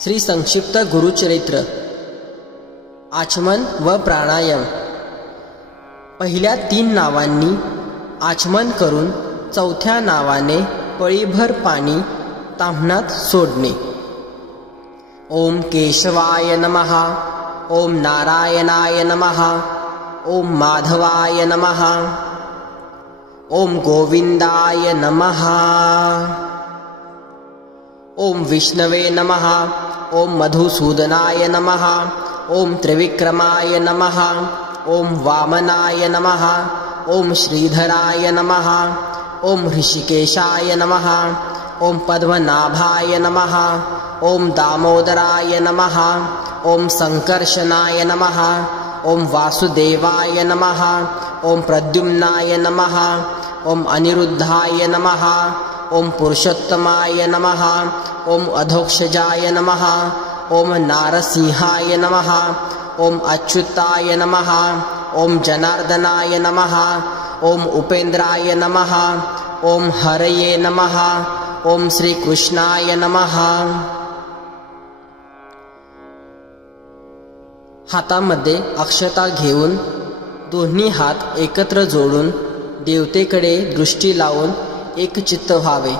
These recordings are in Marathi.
श्री संक्षिप्त गुरुचरित्र आचमन व प्राणायाम। पहिल्या 3 नावांनी आचमन करून चौथ्या नावाने पळीभर पाणी ताम्हणात सोडणे। ओम केशवाय नमः, ओम नारायणाय नमः, ओम माधवाय नमः, ओम गोविंदाय नमः, ओम विष्णवे नमः, ओम मधुसूदनाय नमः, ओम त्रिविक्रमाय नमः, ओम वामनाय नमः, ओम श्रीधराय नमः, ओम ऋषिकेशाय नमः, ओम पद्मनाभाय नमः, ओम दामोदराय नमः, ओम संकर्षणाय नमः, ओम वासुदेवाय नमः, ओम प्रद्युम्नाय नमः, ओम अनिरुद्धाय नमः, ओम पुरुषोत्तमाय नमः, ओम अधोक्षजाय नमः, ओम नारसिंहाय नमः, ओम अच्युताय नमः, ओम जनार्दनाय नमः, ओम उपेंद्राय नमः, ओम हरये नमः, ओम श्रीकृष्णाय नमः। हातामध्ये अक्षता घेऊन दोन्ही हात एकत्र जोडून देवतेकडे दृष्टी लावून एक चित्त व्हावे।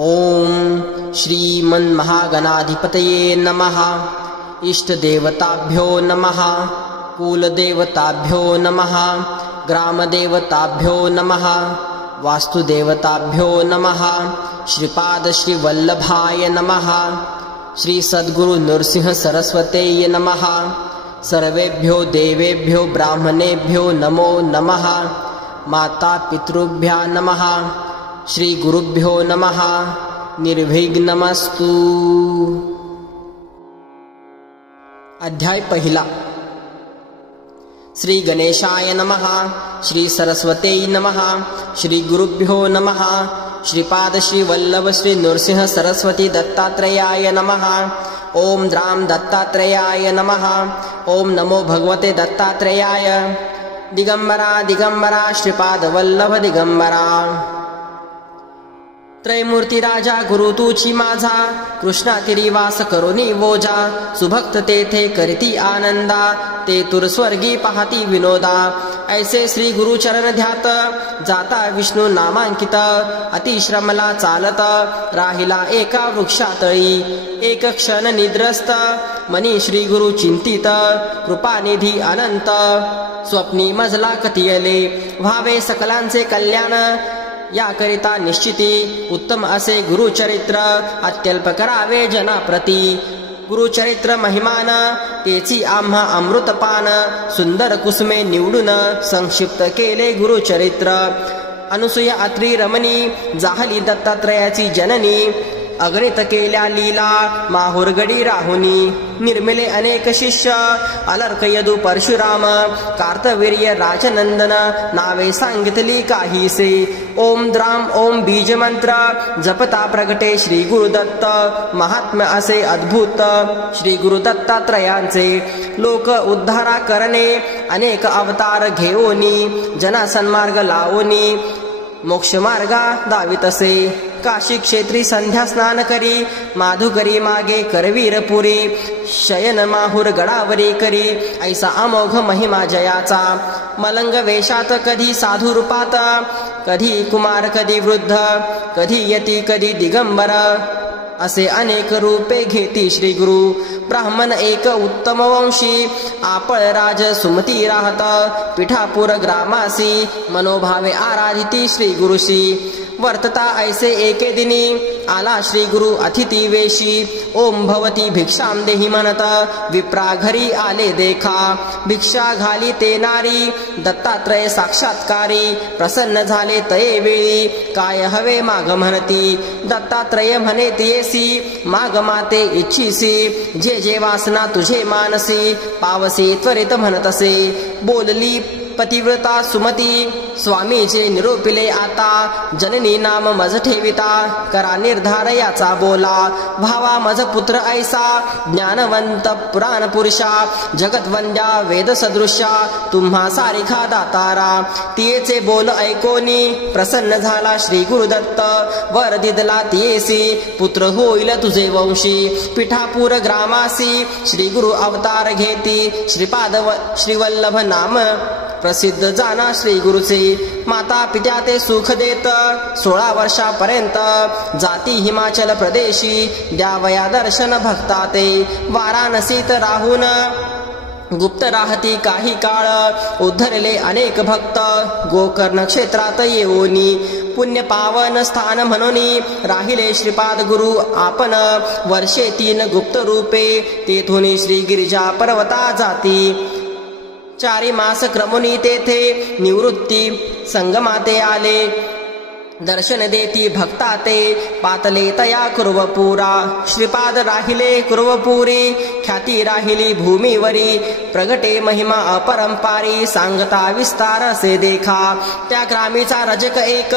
ओम श्रीमन्महागणाधिपतये नमः। इष्टदेवताभ्यो नमः, कुलदेवताभ्यो नमः, ग्रामदेवताभ्यो नमः, वास्तुदेवताभ्यो नमः, श्रीपाद श्रीवल्लभाय नमः, श्री सद्गुरु नृसिंह सरस्वतेय नमः। सर्वेभ्यो देवेभ्यो ब्राह्मणेभ्यो नमो नमः। माता पितृभ्यो नमः, श्री गुरुभ्यो नमः। निर्विघ्नमस्तु। अध्याय पहिला। श्री गणेशाय नमः, श्री सरस्वते नमः, श्री गुरुभ्यो नमः। श्रीपाद श्री वल्लभ श्री नृसिंह सरस्वती दत्तात्रेयाय नमः। ओम द्राम दत्तात्रेयाय नमः। ओम नमो भगवते दत्तात्रेयाय। दिगंबरा दिगंबरा श्रीपाद वल्लभ दिगंबरा। त्रैमूर्ती राजा गुरु तुची माझा, कृष्णा तिरी वास करोनी वोजा। सुभक्त तेथे करीती आनंदा, ते तुर स्वर्गी पाहती विनोदा। ऐसे श्री गुरु चरण ध्यात, जाता विष्णू नामांकित। अतिश्रमला चालत, राहिला एका वृक्षातळी। एक क्षण निद्रस्त, मनी श्री गुरु चिंतित। कृपानिधी अनंत, स्वप्नी मजला कथियले। व्हावे सकलांचे कल्याण, याकरिता निश्चिती। उत्तम असे गुरुचरित्र, अत्यल्प करावे जनाप्रती। गुरुचरित्र महिमान, तेची आम्हा अमृतपान। सुंदर कुसुमे निवडून, संक्षिप्त केले गुरुचरित्र। अनुसूया अत्री रमणी, जाहली दत्तात्रयाची जननी। अगणित केल्या लीला, माहुरगडी राहुनी। निर्मिले अनेक शिष्य, अलर्क यदु परशुराम। कार्तवीर्य राजनंदन, नावे सांगितली काहीसे। ओम द्राम ओम बीज मंत्र, जपता प्रगटे श्री गुरुदत्त। महात्म्य असे अद्भुत, श्री गुरुदत्तात्रयांचे। लोक उद्धारा करणे, अनेक अवतार घेऊनी। जना सन्मार्ग लावोनी, मोक्ष मार्गा दावितसे। काशी क्षेत्री संध्या स्नान करी, माधुकरी मागे करवीर पुरी। शयन माहुर गडावरी करी, ऐसा अमोघ महिमा जयाचा। मलंग वेशात कधी साधू रूपात, कधी कुमार कधी वृद्ध, कधी यती कधी दिगंबर। असे अनेक रूपे घेती श्री गुरु। ब्राह्मण एक उत्तम वंशी, आपण राज सुमती राहत। पिठापूर ग्रामासी, मनोभावे आराधिती श्री गुरुशी। वर्तता ऐसे एके दिनी, आला श्री गुरु अतिथी वेशी। ओम भवती भिक्षाम देहि म्हणत, विप्रा घरी आले देखा। भिक्षा घाली ते नारी, दत्तात्रय साक्षात्कारी। प्रसन्न झाले तये वेळी, काय हवे माग म्हणती। दत्तात्रय म्हणे तियेसी, माग माते इच्छिसी। जे जे वासना तुझे मानसी, पावसी त्वरित म्हणतसे। बोलली पतिव्रता सुमती स्वामीचे निरोपिले आता जननी नाम मज ठेविता करा निर्धार याचा बोला भावा मज पुत्र ऐसा ज्ञानवंत पुराण पुरुषा जगतवंद्या वेद सदृश्या तुम्हा सारिखा दातारा तियेचे बोल ऐकोनी प्रसन्न झाला श्री गुरुदत्त वर दिदला तियेसी पुत्र होईल तुझे वंशी पिठापूर ग्रामासी श्री गुरु अवतार घेती श्रीपाद श्रीवल्लभ नाम प्रसिद्ध जाना श्री गुरुचे माता पित्या ते सुख देत 16 वर्षापर्यंत जाती हिमाचल प्रदेशी द्यावया दर्शन भक्ता ते वाराणसीत राहून गुप्त राहती काही काळ उद्धरले अनेक भक्त गोकर्ण क्षेत्रात येऊनी पुण्य पावन स्थान म्हणून राहिले श्रीपाद गुरु आपण वर्षे 3 गुप्त रूपे तेथून श्री गिरिजा पर्वता जाती 4 मास क्रमुनी तेथे निवृत्ती संगमाते आले दर्शन देती भक्ता ते पातले तया कुर्वपुरा श्रीपाद राहिले कुर्वपुरी ख्याती राहिली भूमीवरी प्रगटे महिमा अपरंपारी सांगता विस्तार से देखा त्या ग्रामीचा रजक एक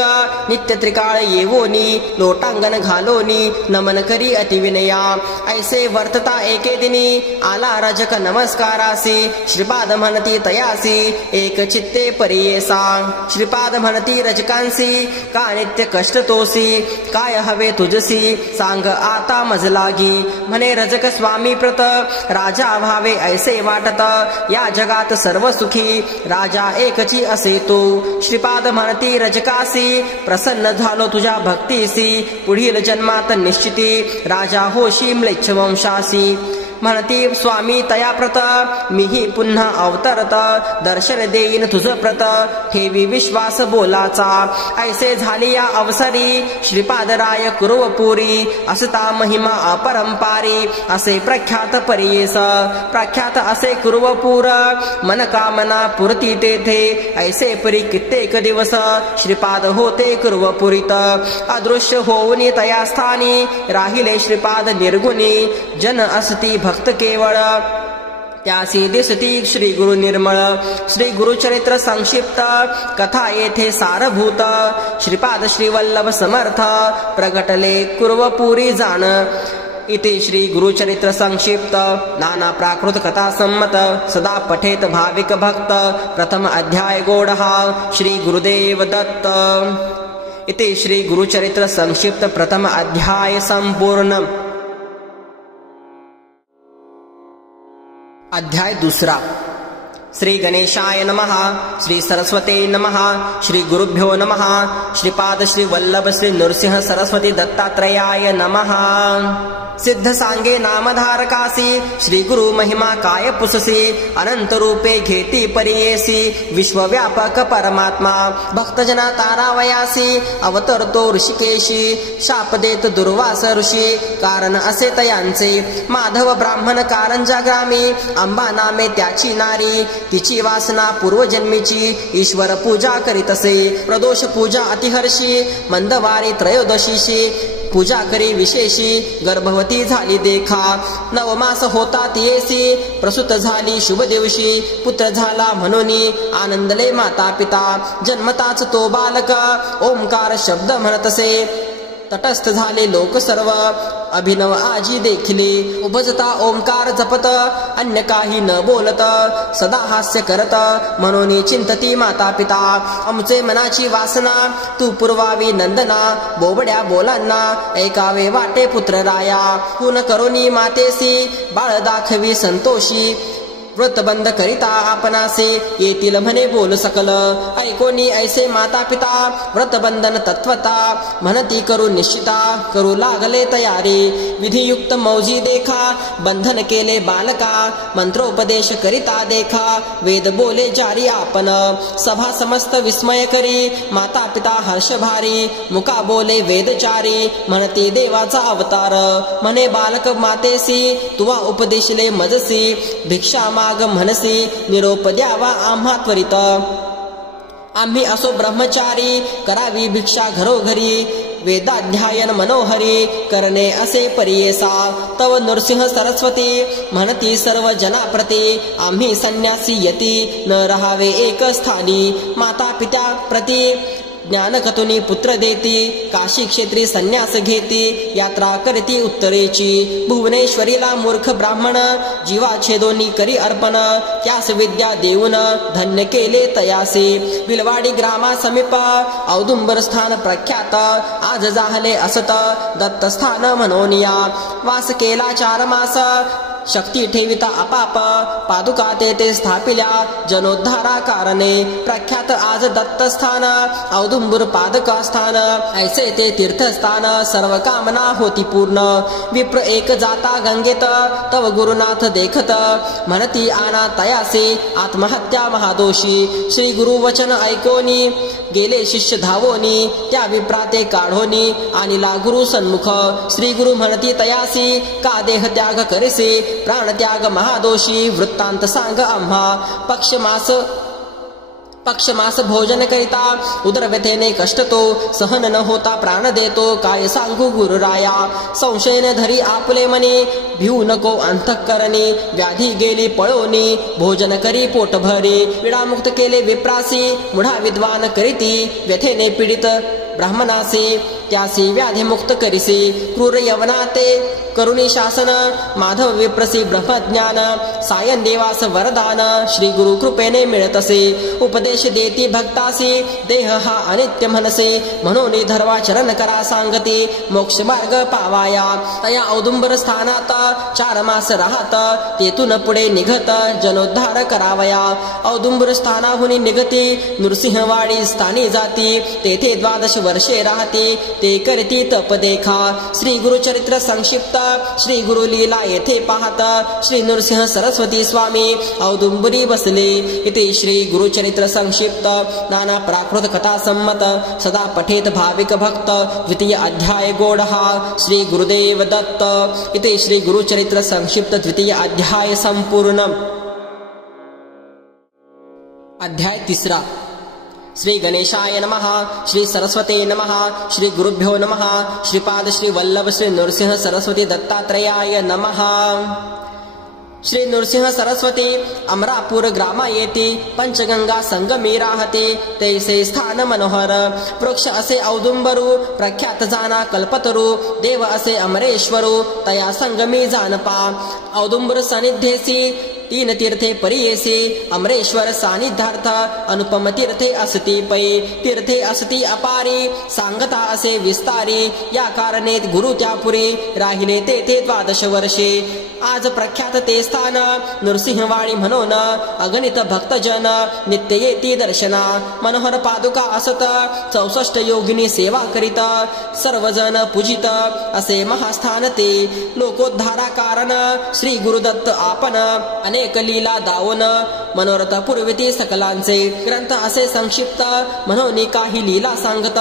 नित्य त्रिकाळ येवोनी लोटांगण घालोनी नमन करी अतिविनया ऐसे वर्तता एके दिनी आला रजक नमस्कारासी श्रीपाद म्हणती तयासी एक चित्ते परियेसा श्रीपाद म्हणती रजकांसी का नित्य कष्ट तोसी काय हवे तुझसी सांग आता मज लागी म्हणे रजक स्वामी प्रत राजा व्हावे ऐसे वाटत या जगात सर्व सुखी राजा एकची असे तो श्रीपाद म्हणती रजकासी प्रसन्न झालो तुझ्या भक्तीसी पुढील जन्मात निश्चिती राजा होशी म्लेच्छ वंशासी म्हणती स्वामी तया प्रत मीही पुन्हा अवतरत दर्शन देईन तुझ प्रत ठेवी विश्वास बोलाचा ऐसे झाली या अवसरी श्रीपादराय कुरवपुरी असता महिमा अपरंपारी असे प्रख्यात परियेस प्रख्यात असे कुरवपूर मनकामना पुरती तेथे ऐसे परी कित्येक दिवस श्रीपाद होते कुरवपुरीत अदृश्य होऊनी तया स्थानी राहिले श्रीपाद निर्गुणी जन असती भक्त केवळ त्यासी दिसती श्री गुरु निर्मळ श्री गुरुचरित्र संक्षिप्त कथा येथे सारभूत श्रीपाद श्रीवल्लभ समर्थ प्रगटले कुर्वपुरी जाण इति श्री गुरुचरित्र संक्षिप्त नाना प्राकृत कथा सम्मत सदा पठेत भाविक भक्त प्रथम अध्याय गोडहा श्री गुरुदेव दत्त इति श्री गुरुचरित्र संक्षिप्त प्रथम अध्याय संपूर्ण अध्याय 2 श्री गणेशाय नमः श्री सरस्वते नमः श्री गुरुभ्यो नमः श्रीपाद श्री वल्लभ श्री नृसिंह सरस्वती दत्तात्रयाय नमः सिद्ध सांगे नामधारकासी श्री गुरु महिमा काय पुससी अनंत रूपे घेती परियेसी विश्वव्यापक परमात्मा भक्तजना तारावयासी अवतरतो ऋषिकेशी शाप देत दुर्वास ऋषी कारण असे तयांचे माधव ब्राह्मण कारंजा ग्रामी अंबा नामे त्याची नारी तिची वासना पूर्वजन्मीची ईश्वर पूजा करीत असे प्रदोष पूजा अतिहर्षी मंदवारी त्रयोदशीशी पूजा करी विशेषी गर्भवती झाली देखा 9 मास होता तियेसी प्रसूत झाली शुभ दिवशी पुत्र झाला म्हणून आनंदले माता पिता जन्मताच तो बालक ओंकार शब्द म्हणतसे तटस्थ झाले लोक सर्व अभिनव आजी देखिले उभजता ओंकार जपत अन्य काही न बोलत सदा हास्य करत म्हणून चिंतती माता पिता आमचे मनाची वासना तू पुरवावी नंदना बोबड्या बोलांना ऐकावे वाटे पुत्र राया खून करोनी मातेसी बाळ दाखवी संतोषी व्रत बंद करिता आपणासे येतील म्हणे बोल सकल ऐकोनी ऐसे माता पिता व्रत बंधन तत्वता म्हणती करू निश्चिता करू लागले तयारी विधियुक्त मौजी देखा बंधन केले बालका मंत्रोपदेश करिता देखा वेद बोले जारी आपण सभा समस्त विस्मय करी माता पिता हर्ष भारी मुका बोले वेदचारी म्हणती देवाचा अवतार म्हणे बालक मातेसी तुवा उपदेशले मजसी भिक्षा माग म्हणसी निरोप द्यावा आम्हा त्वरित आम्ही असो ब्रह्मचारी करावी भिक्षा घरोघरी वेदाध्यायन मनोहरी करणे असे परियेसा तव नृसिंह सरस्वती म्हणती सर्व जनाप्रती आम्ही संन्यासी यती न राहावे एक स्थानी माता पित्या प्रती ज्ञानकतुनी पुत्र देती काशी क्षेत्री संन्यास घेती यात्रा करती उत्तरेची भुवनेश्वरीला मूर्ख ब्राह्मण जीवा छेदोनी करी अर्पण त्यास विद्या देऊन धन्य केले तयासे विलवाडी ग्रामा समीप औदुंबर स्थान प्रख्यात आज जाहले असत दत्त स्थान म्हणोनिया वास केला 4 मास शक्ती ठेविता अपाप पादुका ते स्थापिल्या जनोद्धारा कारणे प्रख्यात आज दत्तस्थान औदुंबूर पादका स्थान ऐसे ते तीर्थस्थान सर्व कामना होती पूर्ण विप्र एक जाता गंगेत तव गुरुनाथ देखत म्हणती आना तयासे आत्महत्या महादोषी श्री गुरु वचन ऐकोनी गेले शिष्य धावोनी त्या विप्राते काढोनी आणि ला गुरु सन्मुख श्री गुरु म्हणती तयासी का देह त्याग करेसे प्राणत्याग महादोषी वृत्तांत सांग आम्हा पक्षमास भोजन करिता उदरव्यथेने कष्ट तो सहन न होता प्राण देतो काय सांगू गुरुराया संशय न धरी आपुले मनी भिऊ नको अंतःकरणी व्याधी गेली पळोनी भोजन करी पोट भरी पीडामुक्त केले विप्रासी मुढा विद्वान करीती व्यथेने पीडित ब्राह्मणासी त्यासी व्याधी मुक्त करिसी क्रूर यवनाते करुणी शासन माधव विप्रसी ब्रह्मज्ञान सायन देवास वरदान श्री गुरु कृपेने मिळतसे उपदेश देती भक्तासी देह हा अनित्य म्हणसे म्हणून धर्वा चरण करा सांगती मोक्ष मार्ग पावाया तया औदुंबर स्थानात 4 मास राहत तेथून पुढे निघत जनोद्धार करावया औदुंबर स्थानाहुनी निघती नृसिंहवाडी स्थानी जाती तेथे 12 वर्षे राहती ते करती तप देखा श्री गुरुचरित्र संक्षिप्त श्री गुरु लीला येथे पाहता श्री नृसिंह सरस्वती स्वामी औदुंबरी बसले इथे श्री गुरुचरित्र संक्षिप्त नाना प्राकृत कथा सम्मत सदा पठेत भाविक भक्त द्वितीय अध्याय गोडहा श्री गुरुदेव दत्त इथे श्री गुरुचरित्र संक्षिप्त द्वितीय अध्याय संपूर्ण अध्याय 3 श्री गणेशाय नमः श्री सरस्वते नमः श्री गुरुभ्यो नमः श्रीपाद श्री वल्लभ श्री नृसिंह सरस्वती दत्तात्रेयाय नमः श्री नृसिंह सरस्वती अमरापूर ग्रामा येती पंचगंगा संगमी राहते तैसे स्थान मनोहर वृक्ष असे औदुंबरू प्रख्यात जाना कल्पतरू देव असे अमरेश्वरू तया संगमी जानपा औदुंबर सानिध्येसी 3 तीर्थे परियेसी अमरेश्वर सानिध्यार्थ अनुपम तीर्थे असती पै तीर्थे असती अपारी सांगता असे विस्तारी या कारणे गुरु त्यापुरी राहिले तेथे 12 वर्षे आज प्रख्यात ते स्थान नृसिंहवाडी म्हणून अगणित भक्तजन नित्य येती दर्शना मनोहर पादुका असत 64 योगिनी सेवा करीत सर्वजन पूजित असे महास्थान ते लोकोद्धारा कारण श्री गुरुदत्त आपण अनेक लीला दावून मनोरथ पुरविती सकलांचे ग्रंथ असे संक्षिप्त म्हणून काही लीला सांगत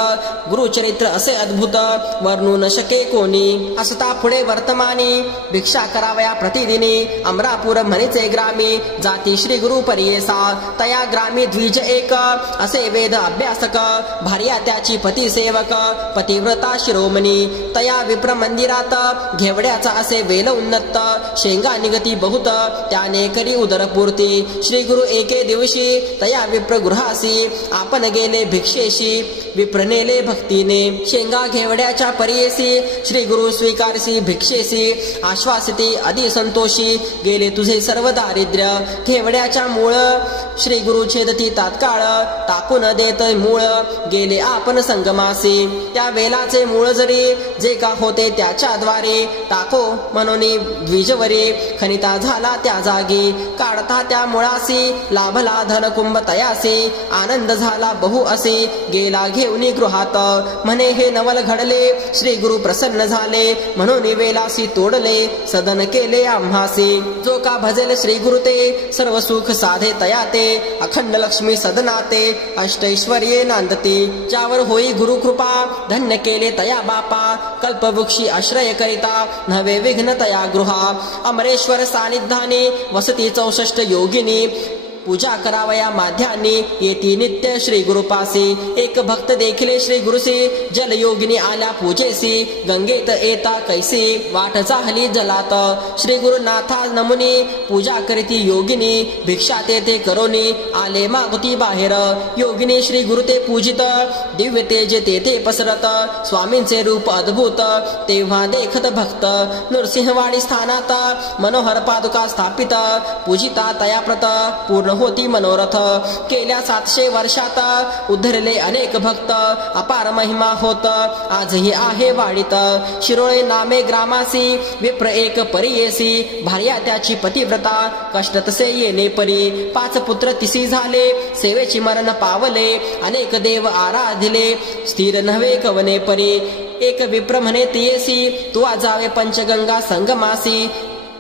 गुरुचरित्र असे अद्भुत वर्णू न शके कोणी असता पुढे वर्तमानी भिक्षा करावया प्रतिदिनी अमरापूर म्हणीचे ग्रामी जाती श्री गुरु परियेसा तया ग्रामी द्विज एक असे वेद अभ्यासक भार्या त्याची पती सेवक पतिव्रता शिरोमणी तया विप्र मंदिरात घेवड्याचा असे वेल उन्नत शेंगा निगती बहुत त्याने करी उदरपूर्ती श्री गुरु एके दिवशी तया विप्र गृहासी आपण गेले भिक्षेशी विप्र नेले भक्तीने शेंगा घेवड्याच्या परियेसी श्री गुरु स्वीकारसी भिक्षेसी आश्वासिती अति संतोषी गेले तुझे सर्व दारिद्र्य घेवड्याच्या मूळ श्री गुरु छेदती तात्काळ टाकून देत मूळ गेले आपण संगमासी त्या वेलाचे मूळ जरी जे का होते त्याच्या द्वारे टाको म्हणून द्विजवरी खनिता झाला त्या जागी काढता त्या मुळासी लाभला धनकुंभ तयासी आनंद झाला बहु असे गेला घेऊन गृहात म्हणे हे नवल घडले श्री गुरु प्रसन्न झाले म्हणून वेलासी तोडले सदन केले आम्हासी जो का भजेल श्री गुरु ते सर्व सुख साधे तयाते अखंड लक्ष्मी सदनाते अष्टैश्वर्ये नांदती ज्यावर होई गुरु कृपा धन्य केले तया बापा कल्पवृक्षी आश्रय करिता नवे विघ्न तया गृहा अमरेश्वर सानिध्याने वसती 64 योगिनी पूजा करावया माध्यानी येती नित्य श्री गुरुपासी एक भक्त देखिले श्री गुरुसी जल योगिनी आल्या पूजेसी गंगेत येता कैसी वाट चाहली जलात श्री गुरुनाथा नमुनी पूजा करीती योगिनी भिक्षा तेथे करोनी आले मागुती बाहेर योगिनी श्री गुरु ते पूजित दिव्य तेज तेथे पसरत स्वामींचे रूप अद्भुत तेव्हा देखत भक्त नृसिंहवाडी स्थानात मनोहर पादुका स्थापित पूजिता तयाप्रत पूर्ण होती मनोरथ केल्या 700 वर्षात उद्धरले अनेक भक्त अपार महिमा होत आजही आहे वाडीत शिरोळे नामे ग्रामासी विप्र एक परियेसी भार्या त्याची पतिव्रता कष्ट तसे येणे परी 5 पुत्र तिसी झाले सेवेची मरण पावले अनेक देव आराधिले स्थिर नव्हे कवने परी एक विप्र म्हणे तियेसी तू जावे पंचगंगा संगमासी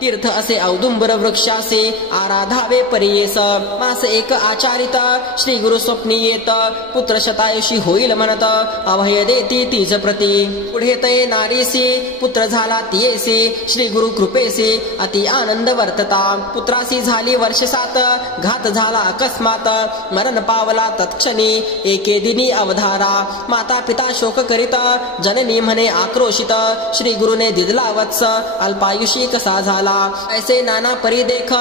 तीर्थ असे औदुंबर वृक्षासे आराधावे परियेस मास एक आचारित श्री गुरु स्वप्नी येत पुत्र शतायुषी होईल म्हणत अभय देती तीज प्रती पुढे तये नारीसी पुत्र झाला तियेसी श्री गुरु कृपेसी अति आनंद वर्तता पुत्रासी झाली वर्ष 7 घात झाला अकस्मात मरण पावला तत्क्षणी एके दिनी अवधारा माता पिता शोक करीत जननी म्हणे आक्रोशित श्री गुरुने दिदला वत्स अल्पायुषी कसा झाला ऐसे नाना परी देख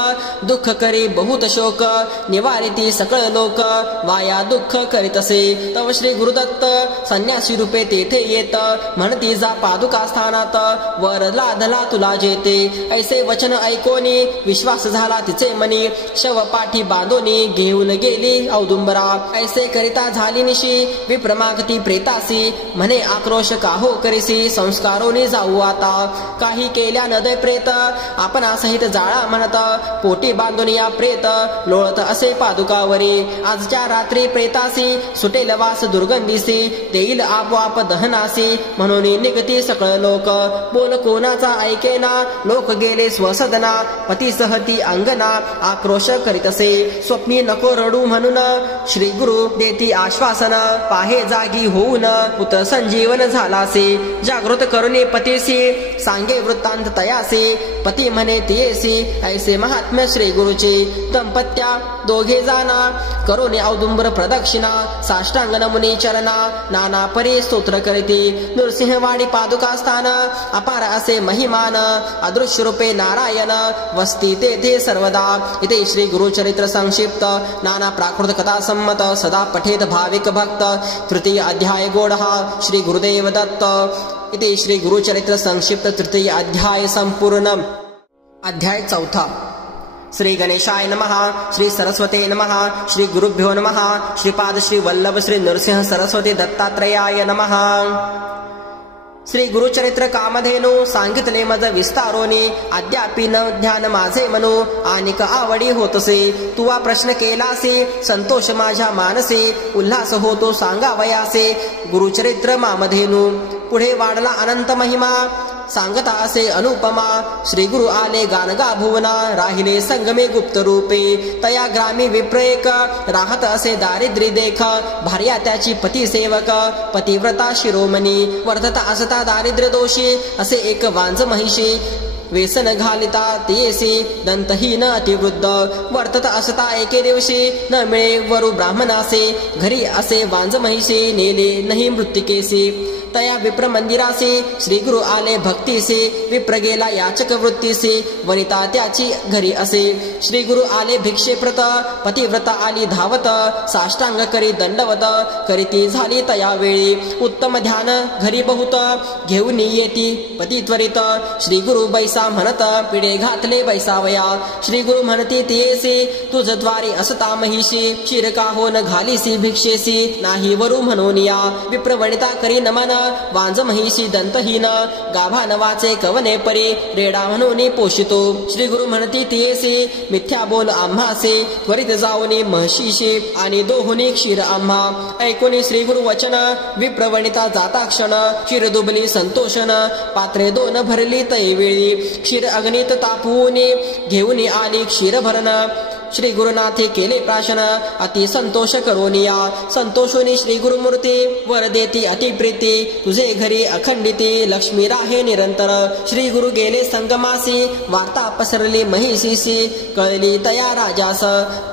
दुःख करी बहुत शोक निवारिती सकळ लोक वाया दुःख करीतसे तव श्री गुरुदत्त संन्यासी रूपे तेथे येत म्हणती जा पादुका स्थानात वर लाधला तुला जेते ऐसे वचन ऐकोनी विश्वास झाला तिचे मनी शव पाठी बांधोनी घेऊन गेली औदुंबरा ऐसे करिता झाली निशी विप्रमागती प्रेतासी म्हणे आक्रोश काहो करीसी संस्कारोनी जाऊ आता काही केल्या नदय प्रेत आपणा सहित जाळा म्हणत पोटी बांधून या प्रेत लोळत असे पादुकावरी आजच्या रात्री प्रेतासी सुटेल वास दुर्गंधीसी देईल आपोआप दहनासी म्हणून निगती सकळ लोक बोल कोणाचा ऐकेना लोक गेले स्वसदना पती सहती अंगना आक्रोश करीतसे स्वप्नी नको रडू म्हणून श्री गुरु देती आश्वासन पाहे जागी होऊन पुत्र संजीवन झालासे जागृत करुणी पतीसी सांगे वृत्तांत तयासे पती म्हणे तियेसी ऐसे महात्म्य श्री गुरुचे दंपत्या दोघे जाना करुणी औदुंबर प्रदक्षिणा साष्टांग नमुनी चरणा नाना परी स्तोत्र करीती नृसिंहवाडी पादुका स्थान अपार असे महिमान अदृश्य रूपे नारायण वस्ती तेथे सर्वदा इथे श्री गुरुचरित्र संक्षिप्त नाना प्राकृत कथा संमत सदा पठेत भाविक भक्त तृतीय अध्याय गोडः श्री गुरुदेव दत्त इथे श्री गुरुचरित्र संक्षिप्त तृतीय अध्याय संपूर्ण अध्याय 4 श्री गणेशाय नमः श्री सरस्वते नमः श्री गुरुभ्यो नमः श्रीपाद श्री वल्लभ श्री नरसिंह सरस्वती दत्तात्रयाय नमः श्री गुरुचरित्र कामधेनु सांगितले मज विस्तारोनी अद्यापि न ध्यान माझे मनो आनिक आवडी होतसे तुवा प्रश्न केलासे संतोष माझ्या मानसे उल्हास होतो सांगावयासे गुरुचरित्र मामधेनु पुढे वाढला अनंत महिमा सांगता असे अनुपमा श्री गुरु आले गानगा भुवना राहिले संगमे गुप्त रूपे तया ग्रामी विप्रेक राहत असे दारिद्र्य देख भार्या त्याची पती सेवक पतिव्रता शिरोमणी वर्धता असता दारिद्र्य दोषी असे एक वांज महिषी वेसन घालिता तियेसी दंतहीन अतिवृद्ध वर्तत असता एके दिवशी न मिळे वरु ब्राह्मणासे घरी असे वांज महिषी नेले नाही मृत्तिकेसी तया विप्र मंदिरासी श्री गुरु आले भक्तीसी विप्र गेला याचक वृत्तीसी वनिता त्याची घरी असे श्री गुरु आले भिक्षेप्रत पतिव्रता आली धावत साष्टांग करी दंडवत करीती झाली तया वेळी उत्तम ध्यान घरी बहुत घेऊन येती पती त्वरित श्री गुरु बैसा म्हणत पिढे घातले बैसावया श्री गुरु म्हणती तियेसी तुझ द्वारी असता महिषी शिरका होन घालीसी भिक्षेसी नाही वरु म्हणून या विप्र वनिता करी नमन वांज महिषी दंतहीन गाभा नवाचे कवने परी रेडा म्हणून पोषितो श्री गुरु म्हणती तियेसी मिथ्या बोल आम्हासे त्वरित जाऊनी म्हशीशी आणि दोहुनी क्षीर आम्हा ऐकोनी श्री गुरु वचन विप्र वनिता जाता क्षण क्षीर दुबली संतोषन पात्रे 2 भरली तैवेळी क्षीर अग्नीत तापवून घेऊन आली क्षीर भरण श्री गुरुनाथे केले प्राशन अति संतोष करोनिया संतोषोनी श्री गुरुमूर्ती वर देती अति प्रीती तुझे घरी अखंडिती लक्ष्मी राहे निरंतर श्री गुरु गेले संगमासी वार्ता पसरली महिषीसी कळली तया राजास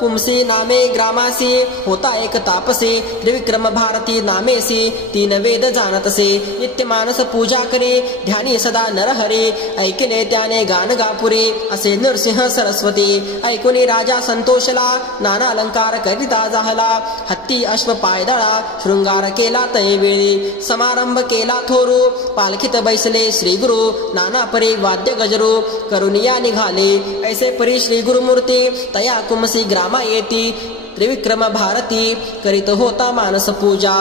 पुंसी नामे ग्रामासी होता एक तापसे त्रिविक्रम भारती नामेसी तीन वेद जाणतसे नित्य मानस पूजा करे ध्यानी सदा नरहरी ऐकले त्याने गान गापुरे असे नरसिंह सरस्वती ऐकुनी राजा संतोषला नाना अलंकार करिता जाहला हत्ती अश्व पायदळा शृंगार केला तैवेळी समारंभ केला थोरू पालखीत बैसले श्री गुरु नाना परी वाद्य गजरू करुनिया निघाले ऐसे परी श्री गुरुमूर्ती तया कुमसी ग्रामा येती त्रिविक्रम भारती करीत होता मानस पूजा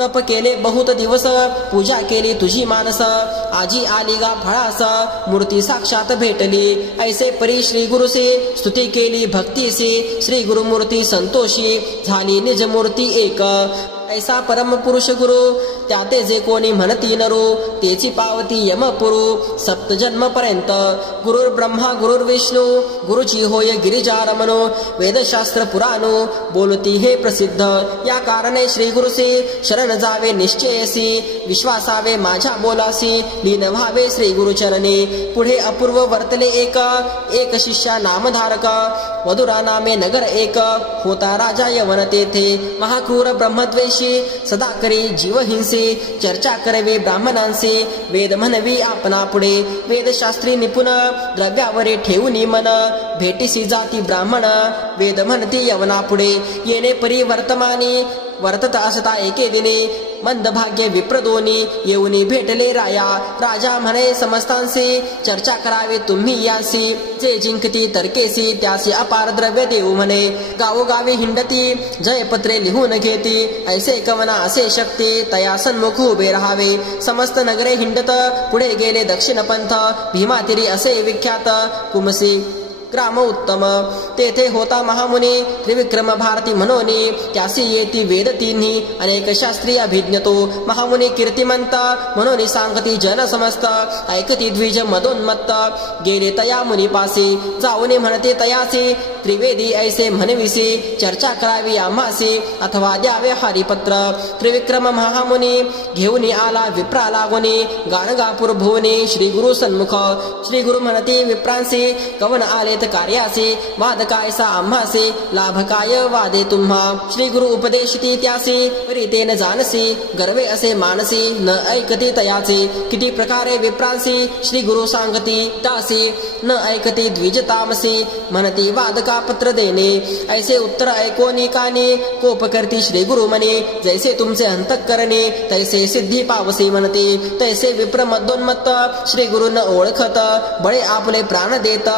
तप केले बहुत दिवस पूजा केली तुझी मानस आजी आली गा फळास मूर्ती साक्षात भेटली ऐसे परी श्री गुरुसे स्तुती केली भक्तीसे श्री गुरुमूर्ती संतोषी झाली निज मूर्ती एक ऐसा परम पुरुष गुरु त्याते जे कोणी म्हणती नरो तेची पावती यमपुरू सप्त जन्म पर्यंत गुरुर ब्रह्मा गुरुर विष्णू गुरुची होय गिरिजारमनो वेदशास्त्र पुराणो बोलती हे प्रसिद्ध या कारणे श्री गुरुसे शरण जावे निश्चयसी विश्वासावे माझ्या बोलासी लीन व्हावे श्री गुरुचरणे पुढे अपूर्व वर्तले एक शिष्या नामधारक वधुरा नामे नगर एक होता राजा यवन तेथे महाक्रूर ब्रह्मद्वेषी सदा करी जीवहिंसे चर्चा करवे ब्राह्मणांचे वेद म्हणवी आपणा पुढे वेदशास्त्री निपुण द्रव्यावरे ठेवून मन भेटीसी जाती ब्राह्मण वेद म्हणती यवना पुढे येणे परिवर्तमानी वर्तत असता एके दिने मंदभाग्य विप्रदोनी येऊनी भेटले राजा म्हणे समस्तांशी चर्चा करावे तुम्ही यासी जे जिंकती तर्केसी त्यासी अपार द्रव्य देऊ म्हणे गावोगावी हिंडती जयपत्रे लिहून घेती ऐसे कवना असे शक्ती तया सन्मुख उभे राहावे समस्त नगरे हिंडत पुढे गेले दक्षिण पंथ भीमातिरी असे विख्यात कुमसी ग्राम उत्तम तेथे होता महामुनी त्रिविक्रम भारती मनोनी त्यासी येती वेद तिन्ही अनेक शास्त्री अभिज्ञतो महामुनी कीर्तिमंत मनोनी सांगती जन समस्त ऐकती द्विज मदोन्मत्त गेले तया मुनी पासी जाऊनी म्हणते तयासी त्रिवेदी ऐसे म्हणविसी चर्चा करावी आम्हासी अथवा द्यावे हरिपत्र त्रिविक्रम महामुनी घेऊनी आला विप्रा लागोनी गाणगापूर भुवनी श्री गुरु सन्मुख श्री गुरु म्हणते विप्रांसी कवन आले कार्यासे वाद कायसा आम्हासे लाभ काय वादे तुम्हा श्री गुरु उपदेशिती त्यासी रीतेन जानसी गर्वे असे मानसी न ऐकती तयाचे किती प्रकारे विप्रांसी श्री गुरु सांगती तासी न ऐकती द्विजतामसी म्हणती वाद का पत्र देणे ऐसे उत्तर ऐकोनी कानी कोप करती श्री गुरु म्हणे जैसे तुमचे अंतःकरणे तैसे सिद्धी पावसी म्हणते तैसे विप्र मदोन्मत्त श्री गुरु न ओळखत बळे आपले प्राण देत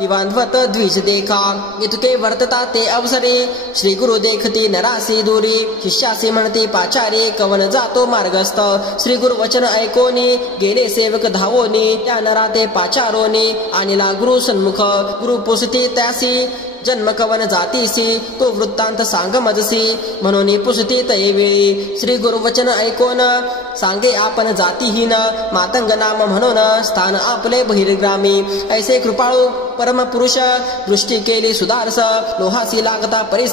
दिवांधवत द्विज देखा इतके वर्तता ते अवसरे श्री गुरु देखती नरासी दूरी शिष्यासी म्हणती पाचारी कवन जातो मार्गस्थ श्री गुरु वचन ऐकोनी गेले सेवक धावोनी त्या नरा ते पाचारोनी आणिला गुरु सन्मुख गुरु पुसती त्यासी जन्म कवन जातीसी तो वृत्तांत सांग मजसी म्हणून पुसती तैवेळी श्री गुरु वचन ऐकोन सांगे आपण जातीहीन मातंग नाम म्हणून स्थान आपले बहिर्ग्रामी ऐसे कृपाळू परम पुरुष दृष्टी केली सुधारस लोहासी लागता परिस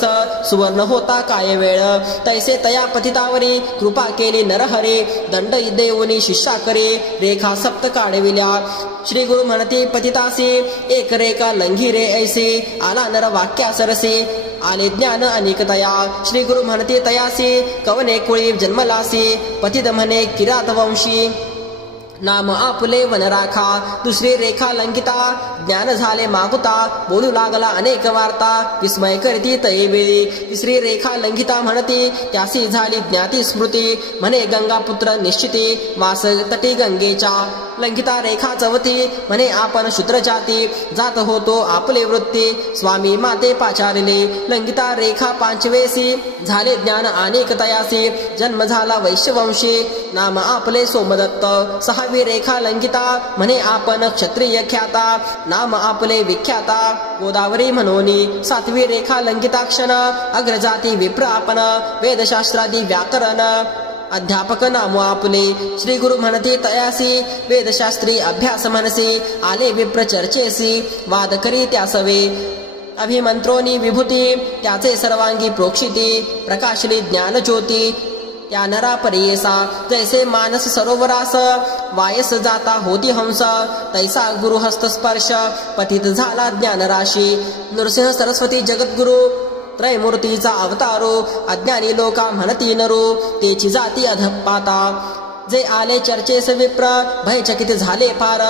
सुवर्ण होता काय वेळ तैसे तया पतितावरी कृपा केली नरहरी दंड देऊनी शिष्या करे रेखा सप्त काढविल्या श्री गुरु म्हणती पतितासी एक रेखा लंघी रे ऐसे आला नर वाक्या सरसे आले ज्ञान अनेकतया श्री गुरु म्हणते तयासी कवने कुळी जन्मलासी पतित म्हणे किरात वंशी नाम आपले वन राखा दुसरी रेखा लंकिता ज्ञान झाले मागुता बोलू लागला अनेक वार्ता विस्मय करती तैवेळी तिसरी रेखा लंकिता म्हणती त्यासी झाली ज्ञाती स्मृती म्हणे गंगापुत्र निश्चिती वास तटी गंगेच्या लंकिता रेखा चवती म्हणे आपण शूद्र जाती जात होतो आपले वृत्ती स्वामी माते पाचारिले लंकिता रेखा पांचवेसी झाले ज्ञान अनेक तयासी जन्म झाला वैश्यवंशी नाम आपले सोमदत्त सहावी रेखा लंकिता म्हणे आपण क्षत्रिय ख्याता नाम आपले विख्याता गोदावरी मनोनी सातवी रेखा लंकिताक्षण अग्रजाती विप्र आपण वेदशास्त्रादी व्याकरण अध्यापक नामो आपले श्री गुरु म्हणते तयासी वेदशास्त्री अभ्यास मनसी आले विप्र चर्चेसी वाद करी त्यासवे अभिमंत्रोनी विभूती त्याचे सर्वांगी प्रोक्षिती प्रकाशली ज्ञान ज्योती त्या नरा परेसा जैसे मानस सरोवरास वायस जाता होती हंस तैसा गुरु हस्त स्पर्श पतित झाला ज्ञान राशी नृसिंह सरस्वती जगद्गुरु त्रयमूर्तीचा अवतारो अज्ञानी लोका म्हणती नरो तेची जाती अधपाता जे आले चर्चेस विप्र भयचकित झाले फार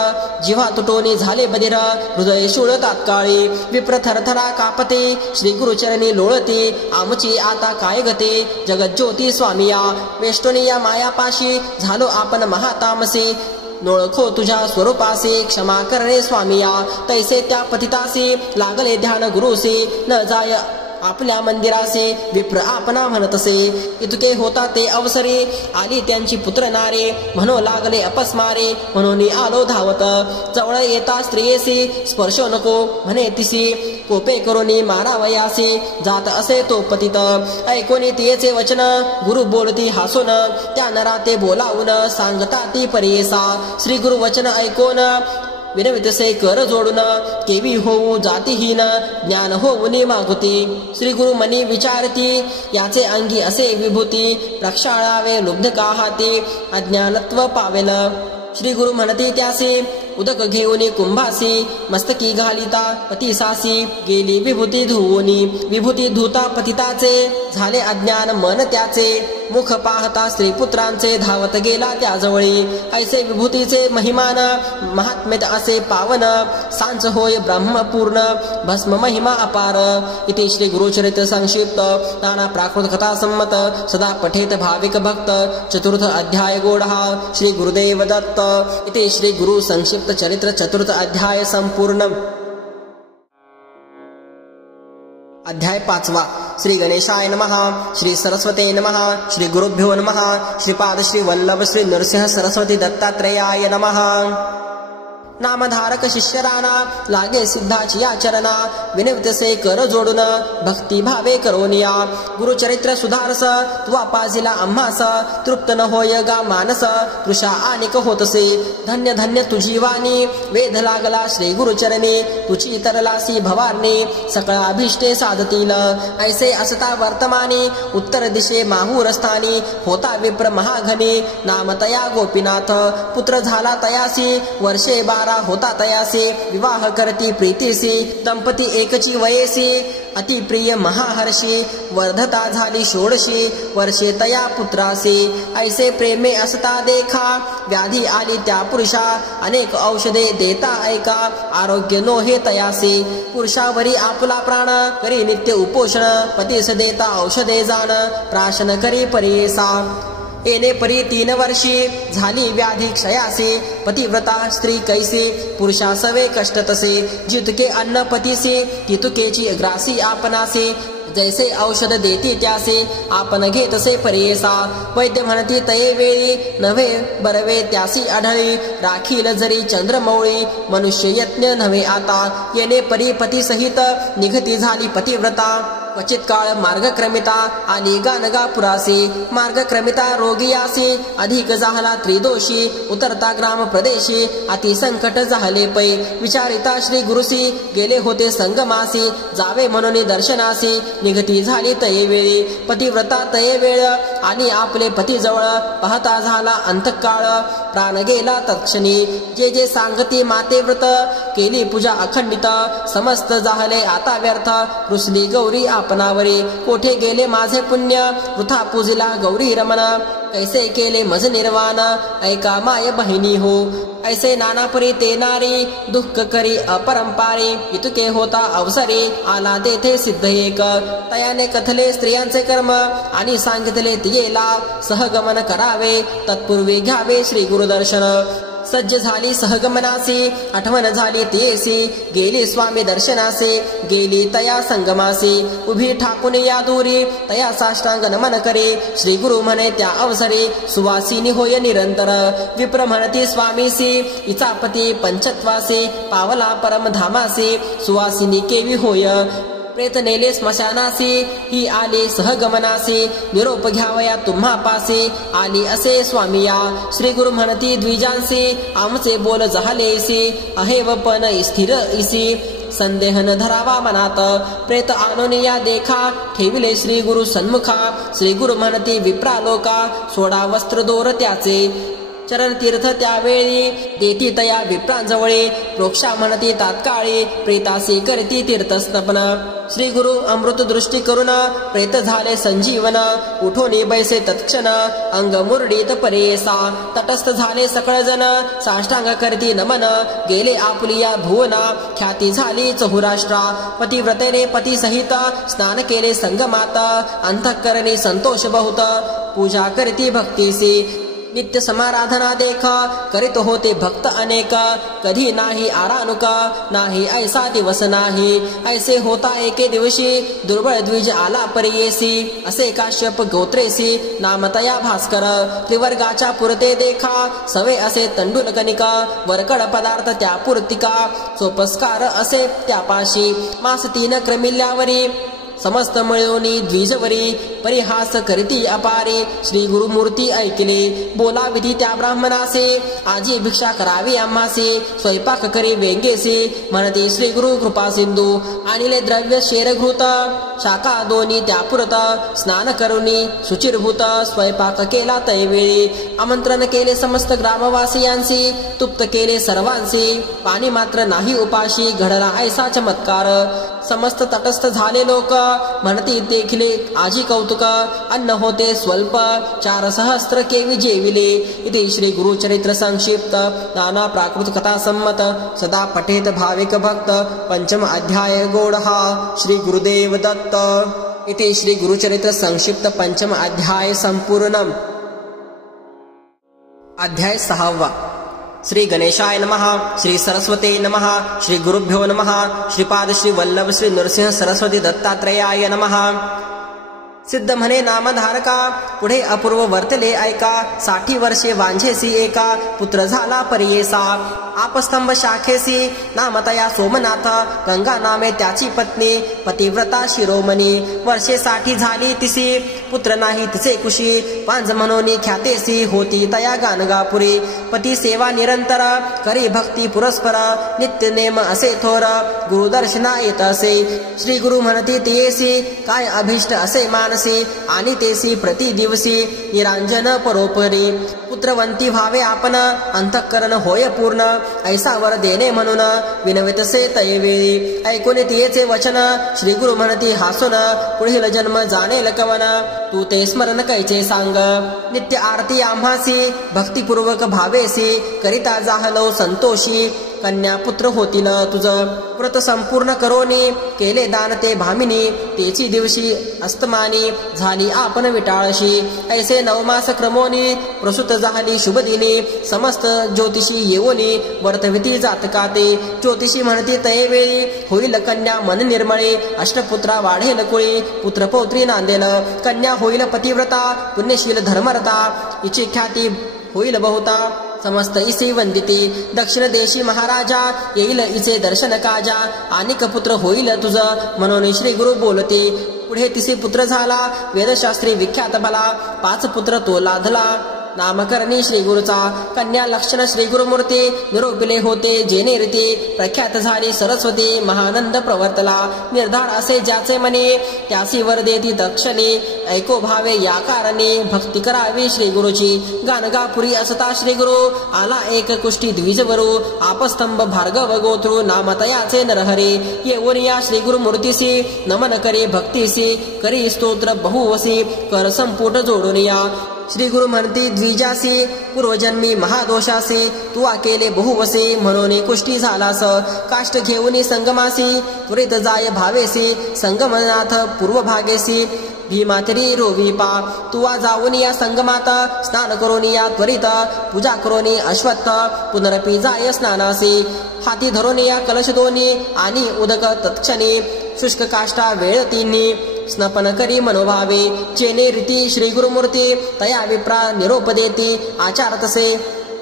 जिव्हा तुटोनी झाले बधिर हृदय शूळ तात्काळी विप्र थरथरा कापते श्री गुरुचरणी लोळती आमची आता काय गते जगज्योती स्वामिया वेष्टोनी या मायापाशी झालो आपण महातामसी नोळखो तुझ्या स्वरूपासी क्षमा करणे स्वामिया तैसे त्या पतितासी लागले ध्यान गुरुसी न जाय आपल्या मंदिरासे विप्र आपणा म्हणतसे इतके होता ते अवसरे आली त्यांची पुत्र नारे म्हणो लागले अपस्मारे म्हणून आलो धावत जवळ येता स्त्रियेसी स्पर्श नको म्हणे तिसी कोपे करोनी मारावयासी जात असे तो पतित ऐकोनी तियेचे वचन गुरु बोलती हासून त्या नरा ते बोलावून सांगता ती परेसा श्री गुरु वचन ऐकोन विनवितसे कर जोडून केवी होऊ जातीहीन ज्ञान होऊनी मागुती श्री गुरु मनी विचारती याचे अंगी असे विभूती प्रक्षाळावे लुब्ध का हाती अज्ञानत्व पावेल श्री गुरु म्हणती त्यासी उदक घेऊनी कुंभासी मस्तकी घालिता पतिसासी गेली विभूती धुवोनी विभूती धुता पतिताचे झाले अज्ञान मन त्याचे मुख पाहता स्त्रीपुत्रांचे धावत गेला त्याजवळी ऐसे विभूतीचे महिमान महात्म्यत असे पावन सांच होय ब्रह्मपूर्ण भस्म महिमा अपार इति श्री गुरुचरित्र संक्षिप्त नाना प्राकृत कथा संमत सदा पठेत भाविक भक्त चतुर्थ अध्याय गोढ़ा श्री गुरुदेव दत्त इति श्री गुरु संक्षिप्त चरित्र चतुर्थ अध्याय संपूर्ण अध्याय 5 श्री गणेशाय नमः श्री सरस्वते नमः श्री गुरुभ्यो नमः श्रीपाद श्री वल्लभ श्री नरसिंह सरस्वती दत्तात्रेयाय नमः नामधारक शिष्यराना लागे सिद्धाची आचरणा विनवितसे कर जोडून भक्ती भावे करोनिया गुरुचरित्र सुधारस तुवा पाजिला आम्हास तृप्त न होय गा मानस कृषा आनिक होतसे धन्य धन्य तुझी वाणी वेध लागला श्री गुरुचरणी तुझी तरलासी भवारणी सकळ अभिष्टे साधतील ऐसे असता वर्तमानी उत्तर दिशे माहूरस्थानी होता विप्र महाघनी नामतया गोपीनाथ पुत्र झाला तयासी वर्षे 12 होता तयासी विवाह करती प्रीतीसी दंपती एकची वयेसी अति प्रिय महाहर्षी वर्धता झाली 16 वर्षे तया पुत्रासी ऐसे प्रेमे असता देखा व्याधी आली त्या पुरुषा अनेक औषधे देता ऐका आरोग्य नोहे तयासी पुरुषावरी आपला प्राण करी नित्य उपोषण पतीस देता औषधे जाण प्राशन करी परेसा येणे परी 3 वर्षी झाली व्याधी क्षयासी पतिव्रता स्त्री कैसी पुरुषा सवे कष्ट तसे जितके अन्न पतीसी तितुकेची ग्रासी आपणासी जैसे औषध देती त्यासे आपण घेतसे परेसा वैद्य म्हणती तये वेळी नव्हे बरवे त्यासी आढळी राखील जरी चंद्रमौळी मनुष्य यज्ञ नव्हे आता येणे परी पती सहित निघती झाली पतिव्रता क्वचित काळ मार्गक्रमिता आली गानगा पुरासी मार्गक्रमिता रोगियासी अधिक झाला त्रिदोषी उतरता ग्राम प्रदेशी अति संकट झाले पै विचारिता श्री गुरुसी गेले होते संगमासी जावे म्हणून दर्शनासी निघती झाली तये वेळी पतिव्रता तये वेळ आणि आपले पती जवळ पाहता झाला अंतकाळ प्राण गेला तत्क्षणी जे जे सांगती माते व्रत केली पूजा अखंडित समस्त झाले आता व्यर्थ रुसली गौरी आपणावरी कोठे गेले माझे पुण्य वृथा पूजिला गौरी रमण कैसे केले मज निर्वाण ऐका माय बहिणी हो ऐसे नानापरी ते नारी दुःख करी अपरंपारी इतके होता अवसरी आला तेथे सिद्ध एक तयाने कथले स्त्रियांचे कर्म आणि सांगितले तियेला सहगमन करावे तत्पूर्वी घ्यावे श्री गुरुदर्शन सज्ज झाली सहगमनासी आठवण झाली तियेसी गेली स्वामी दर्शनासी गेली तया संगमासी उभी ठाकून या दूरी तया साष्टांग नमन करे श्री गुरु म्हणे त्या अवसरी सुवासिनी होय निरंतर विप्र म्हणती स्वामीसी इचापती पंचत्वासी पावला परम धामासी सुवासिनी केवी होय प्रेत नेले स्मशानासी ही आली सहगमनासी निरोप घ्यावया तुम्हा पासी आली असे स्वामिया श्री गुरु म्हणती द्विजांसी आमचे बोल झालेसी अहेव पण स्थिर इसी संदेह न धरावा मनात. प्रेत आणून या देखा ठेविले श्री गुरु सन्मुखा. श्री गुरु म्हणती विप्रा लोका सोडा वस्त्र दोर त्याचे. चरण तीर्थ त्यावेळी देती तया विप्रांजवळे. प्रोक्षा म्हणती तात्काळी प्रेतासी करती तीर्थस्नपन. श्री गुरु अमृत दृष्टी करून प्रेत झाले संजीवन. उठोनी बैसे तत्क्षण अंग मुरडीत परेसा. तटस्थ झाले सकळ जन साष्टांग करती नमन. गेले आपुलिया भुवना ख्याती झाली चहुराष्ट्रा. पतिव्रतेने पती सहित स्नान केले संगमात. अंतःकरणी संतोष बहुत पूजा करती भक्तीसी. नित्य समाराधना देख करीत होते भक्त अनेक. कधी नाही आरानुका नाही ऐसा दिवस नाही. ऐसे होता एके दिवशी दुर्बळ द्विज आला परियेसी. असे काश्यप गोत्रेसी नामतया भास्कर. त्रिवर्गाच्या पुरते देखा सवे असे तंडुल कनिका. वरकड पदार्थ त्या पूर्तिका सोपस्कार असे त्यापाशी. मास 3 क्रमिल्यावरी समस्त मिळवणी द्विजवरी. परिहास करीती अपारे श्री गुरुमूर्ती ऐकले. बोला विधी त्या ब्राह्मणासे आजी भिक्षा करावी आम्हासी. स्वयंपाक करी वेंगेसी म्हणते श्री गुरु कृपा सिंधू. आणले द्रव्य शेरघृत शाखा दोन्ही त्या पुरत. स्नान करुनी शुचिरभूत स्वयंपाक केला तैवेळी. आमंत्रण केले समस्त ग्रामवासियांसी. तुप्त केले सर्वांसी. पाणी मात्र नाही उपाशी घडला ऐसा चमत्कार. समस्त तटस्थ झाले लोक म्हणती देखिले आजी कौतुक. अन्न होते स्वल्प 4 सहस्त्र केवी जेविले. इति श्री गुरुचरित्र संक्षिप्त नाना प्राकृत कथा सम्मत सदा पठेत भाविक भक्त. 5म अध्याय गौडहा. श्री गुरुदेव दत्त. इति श्री गुरुचरित्र संक्षिप्त 5म अध्याय संपूर्णम. अध्याय 6. श्री गणेशाय नमः. श्री सरस्वती नमः. श्री गुरुभ्यो नमः. श्रीपाद श्री वल्लभ श्री नरसिंह सरस्वती दत्तात्रेयाय नमः. सिद्ध म्हणे नामधारका पुढे अपूर्व वर्तले ऐका. 60 वर्षे वांझेसी एका पुत्र झाला परियेसा. आपस्तंभ शाखेसी नामतया सोमनाथ. गंगा नामे त्याची पत्नी पतिव्रता शिरोमणी. वर्षे 60 झाली तिसी पुत्र नाही तिचे कुशी. पांज म्हणून ख्यातेसी होती तया गाणगापुरी. पती सेवा निरंतर करी भक्ती पुरस्पर. नित्य नेम असे थोर गुरुदर्शना येत असे. श्री गुरु म्हणती तियेसी काय अभिष्ट असे मानसी. आणि तेसी प्रति दिवसी निरांजन परोपरी. पुत्रवंती व्हावे आपण अंतःकरण होय पूर्ण. ऐसा वर देणे म्हणून विनवितसे तैवेळी. ऐकून तियेचे वचन श्री गुरु म्हणती हासून. पुढील जन्म जाणेल कवन तू ते स्मरण कैचे सांग. नित्य आरती आम्हासी भक्तिपूर्वक भावेसी. करिता जाहलो संतोषी कन्या पुत्र होतील तुझ. व्रत संपूर्ण करोनी केले दान ते भामिनी. तेची दिवशी अस्तमानी झाली आपण विटाळशी. ऐसे 9 मास क्रमोनी प्रसूत झाली शुभदिनी. समस्त ज्योतिषी येवोनी वर्तविती जातकाते. ज्योतिषी म्हणती तयवेळी होईल कन्या मन निर्मळे. अष्टपुत्रा वाढेल कुळी पुत्र पौत्री नांदेल. कन्या होईल पतिव्रता पुण्यशील धर्मरता. हिची ख्याती होईल बहुता समस्त इसे वंदिते. दक्षिण देशी महाराजा येईल इचे दर्शन काजा. अनेक पुत्र होईल तुझ म्हणून श्री गुरु बोलते. पुढे तिसे पुत्र झाला वेदशास्त्री विख्यात भला. 5 पुत्र तो लाधला नामकरणी श्री गुरुचा. कन्या लक्षण श्री गुरुमूर्ती निरोपिले होते जेने रीती. प्रख्यात झाली सरस्वती महानंद प्रवर्तला. निर्धार असे ज्याचे मने त्यासी वर देती दक्षिणी. ऐको भावे या कारणे भक्ती करावी श्री गुरुची. गाणगापुरी असता श्री गुरु आला एक कुष्टी द्विजवरू. आपस्तंभ भार्गव गोत्रू नामतयाचे नरहरे. येऊन या श्री गुरुमूर्तीसी नमन करे भक्तीसी. करी स्तोत्र बहुवसी कर संपुट जोडून या. श्री गुरु म्हणती द्विजासी पूर्वजन्मी महादोषासी. तू केले बहुवसे म्हणून कुष्टी झालास. काष्ट घेऊन संगमासी त्वरित जाय भावेसी. संगमनाथ पूर्व भागेसी भीमातरी रोविपा. तुवा जाऊन या संगमात स्नान करून या त्वरित. पूजा करून अश्वत्थ पुनरपी जाय स्नानासी. हाती धरून या कलश दोन्ही आणि उदक तत्क्षणी. शुष्क काष्टा वेळ तिन्ही स्नपन करी मनोभावे. चेने रीती श्री गुरुमूर्ती तया विप्रा निरोप देती. आचार तसे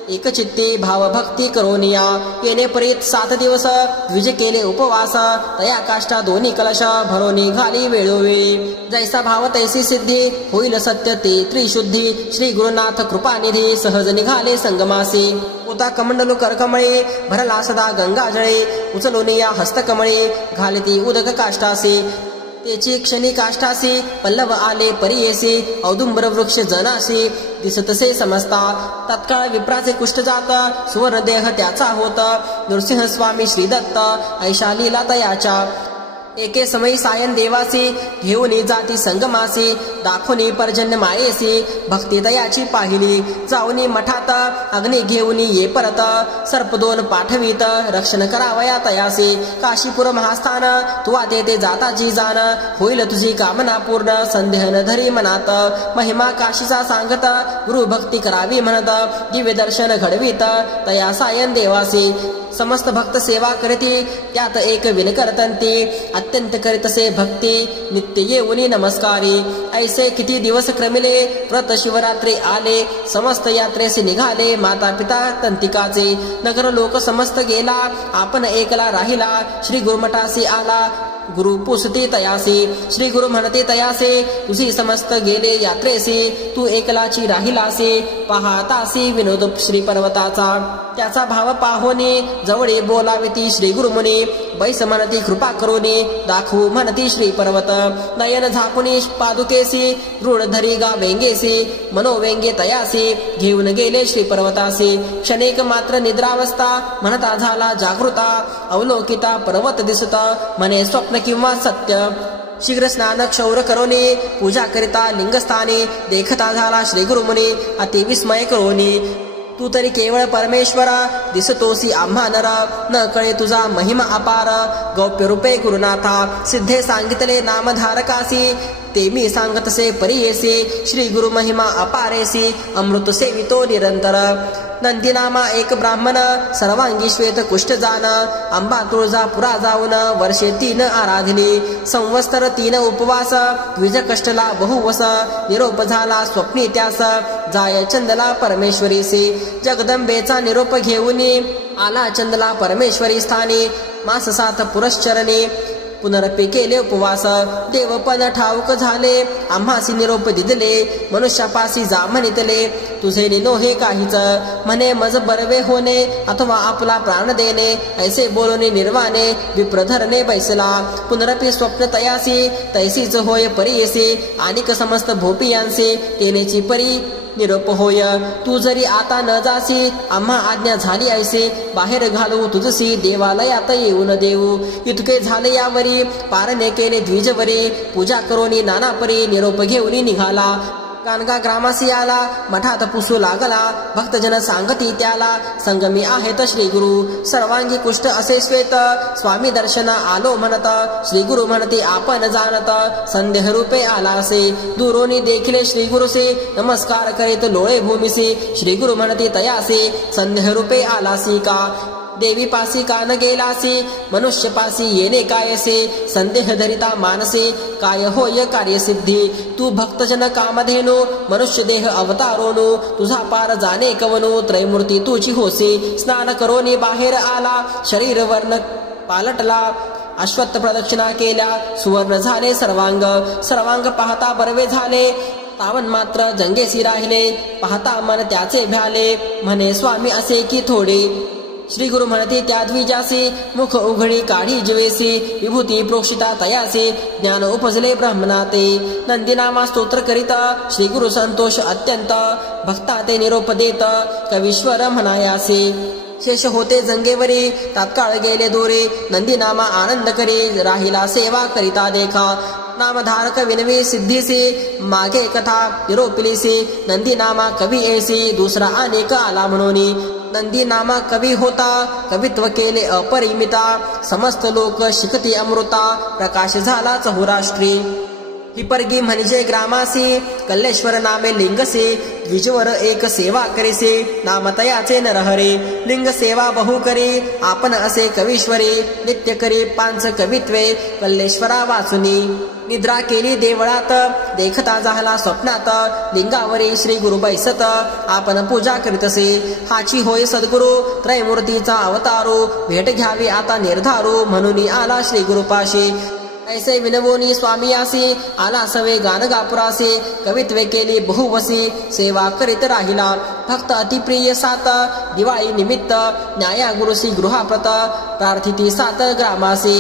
एकचित्ती भावभक्ती करोनिया येणे परीत 7 दिवस द्विज केले उपवास तया काष्टा दोन्ही कलश भरोनी घाली वेळोवेळी जैसा भाव तैसी सिद्धी होईल सत्य ते त्रिशुद्धी श्री गुरुनाथ कृपानिधी सहज निघाले संगमासी उता कमंडलू करकमळे भरला सदा गंगाजळे उचलोनिया हस्तकमळे घालती उदक काष्टासी तेची क्षणी काष्टासी पल्लव आले परियेसी औदुंबर वृक्ष जनासी दिसतसे समजता तत्काळ विप्राचे कुष्ठ जात सुवर्ण देह त्याचा होत नृसिंह स्वामी श्रीदत्त ऐशा लीला तयाच्या एके समयी सायन देवासी घेऊनी जाती संगमासी दाखवनी पर्जन्य मायेसी भक्ती दयाची पाहिली जाऊनी मठात अग्नी घेऊनी ये परत सर्प 2 पाठवीत रक्षण करावया तयासी काशीपुर महास्थान तुवा तेथे जाताची जाण होईल तुझी कामना पूर्ण संदेह न धरी मनात महिमा काशीचा सांगत गुरु भक्ती करावी म्हणत दिव्य दर्शन घडवीत तया सायन देवासी समस्त भक्त सेवा करती त्यात एक विनकरतंती अत्यंत करीतसे भक्ती नित्य येऊनी नमस्कारी ऐसे किती दिवस क्रमिले व्रत शिवरात्री आले समस्त यात्रेसे निघाले माता पिता तंतिकाचे नगर लोक समस्त गेला आपण एकला राहिला श्री गुरुमठासी आला गुरु पुसती तयासी श्री गुरु म्हणते तयासे तुझी समस्त गेले यात्रेसी तू एकलाची राहिलासी पाहतासी विनोद श्री पर्वताचा त्याचा भाव पाहोनी जवळे बोलाविती श्री गुरुमुनी बैस म्हणती कृपा करोनी दाखवू म्हणती श्री पर्वत नयन झाकुनी पादुकेसी ऋण धरी गा वेंगेसी मनोवेंगे तयासी घेऊन गेले श्री पर्वतासी क्षणिक मात्र निद्रावस्था म्हणता झाला जागृता अवलोकिता पर्वत दिसत म्हणे स्वप्न किंवा सत्य शीघ्र स्नान क्षौर करोनी पूजा करिता लिंगस्थानी देखता झाला श्री गुरुमुनी अति विस्मय करोनी तू तरी केवळ परमेश्वर दिसतोसी आम्हा नर न कळे तुझा महिमा अपार गौप्य रूपे गुरुनाथा सिद्धे सांगितले नामधारकासी ते मी सांगतसे परियेसी श्री गुरु महिमा अपारेसी अमृत सेवितो निरंतर नंदीनामा एक ब्राह्मण सर्वांगी श्वेत कुष्ठ जान अंबा तुळजापुरा जाऊन वर्षे 3 आराधिली संवत्सर 3 उपवास द्विज कष्टला बहुवस निरोप झाला स्वप्नी त्यास जाय चंदला परमेश्वरीसी जगदंबेचा निरोप घेऊनी आला चंदला परमेश्वरी स्थानी मास 7 पुरश्चरणी पुनरपी केले उपवास देव पण ठाऊक झाले आम्हासी निरोप दिदले मनुष्यापासी जा म्हणितले तुझे निनो हे काहीच म्हणे मज बरवे होणे अथवा आपला प्राण देणे ऐसे बोलणे निर्वाणे विप्रधरणे बैसला पुनरपी स्वप्न तयासी तैसीच होय परियेसी आणिक समस्त भोपियांसी तेनेची परी निरोप होय तू जरी आता न जासी आम्हा आज्ञा झाली ऐसे बाहेर घालू तुझसी देवालयात येऊन देऊ इतके झाले यावरी पारणे केले द्विजवरी पूजा करोनी नानापरी निरोप घेऊन निघाला कानगा ग्रामासी आला मठात पुसू लागला भक्तजन सांगती त्याला संगमी आहेत श्री गुरु सर्वांगी कुष्ठ असे श्वेत स्वामी दर्शन आलो म्हणत श्री गुरु म्हणते आपण जाणत संदेह रूपे आला असे दुरोनी देखिले श्री गुरुसे नमस्कार करीत लोळे भूमिसी श्री गुरु म्हणते तयासे संदेह रूपे आलासी का देवी पासी कान गेलासी मनुष्य पासी येणे कायसे संदेह धरिता मानसे काय होय कार्यसिद्धी तू भक्तजन कामधेनो मनुष्य देह अवतारोनो तुझा पार जाणे कवनो त्रैमूर्ती तुझी होसी स्नान करोनी बाहेर आला शरीर वर्ण पालटला अश्वत्थ प्रदक्षिणा केल्या सुवर्ण झाले सर्वांग पाहता बरवे झाले तावन मात्र जंगेसी राहिले पाहता मन त्याचे भ्याले म्हणे स्वामी असे की थोडे श्री गुरु म्हणते त्या द्विजासी मुख उघडी काढी जवेसी विभूती प्रोक्षिता तयासी ज्ञान उपजले ब्रह्मनाते नंदीनामा स्तोत्र करिता श्री गुरु संतोष अत्यंत भक्ता ते निरोप देत कवीश्वर म्हणायासी शेष होते जंगेवरी तात्काळ गेले दोरे नंदीनामा आनंद करी राहिला सेवा करिता देखा नामधारक विनवी सिद्धीसी मागे कथा निरोपिलीसी नंदीनामा कवी ऐसी दुसरा अनेक आला म्हणून नंदीनामा कवी होता कवित्व केले अपरिमिता समस्त लोक शिकती अमृता प्रकाश झाला चहुराष्ट्री हिपरगी म्हणजे ग्रामासी कल्लेश्वर नामे लिंगसे द्विजवर एक सेवा करीसे नामतयाचे नरहरे लिंग सेवा बहु करी आपण असे कवीश्वरी नित्य करी 5 कवित्वे कल्लेश्वरा वाचुनी निद्रा केली देवळात देखता झाला स्वप्नात लिंगावरी श्री गुरु बैसत आपण पूजा करीतसे हाची होय सद्गुरु त्रयमूर्तीचा अवतारू भेट घ्यावी आता निर्धारू म्हणून आला श्री गुरुपाशी ऐसे विनवोनी स्वामियासी आला सवे गानगापुरासी कवित्वे केली बहुवसी सेवा करीत राहिला भक्त अतिप्रिय सात दिवाळी निमित्त न्याया गुरुसी गृहाप्रत प्रार्थिती सात ग्रामासी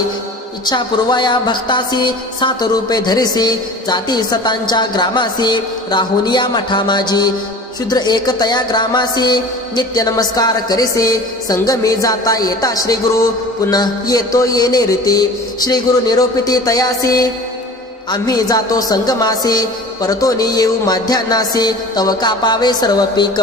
इच्छा पूर्वाया भक्तासी 7 रूपे धरिसी जाती सतांच्या ग्रामासी राहुनिया मठा माझी शूद्र एक तया ग्रामासी नित्य नमस्कार करिसे संगमी जाता येता श्री गुरु पुन्हा येतो येणे रीती श्री गुरु निरोपिती तयासी आम्ही जातो संगमासी परतोनी येऊ माध्यान्नासी तव कापावे सर्व पीक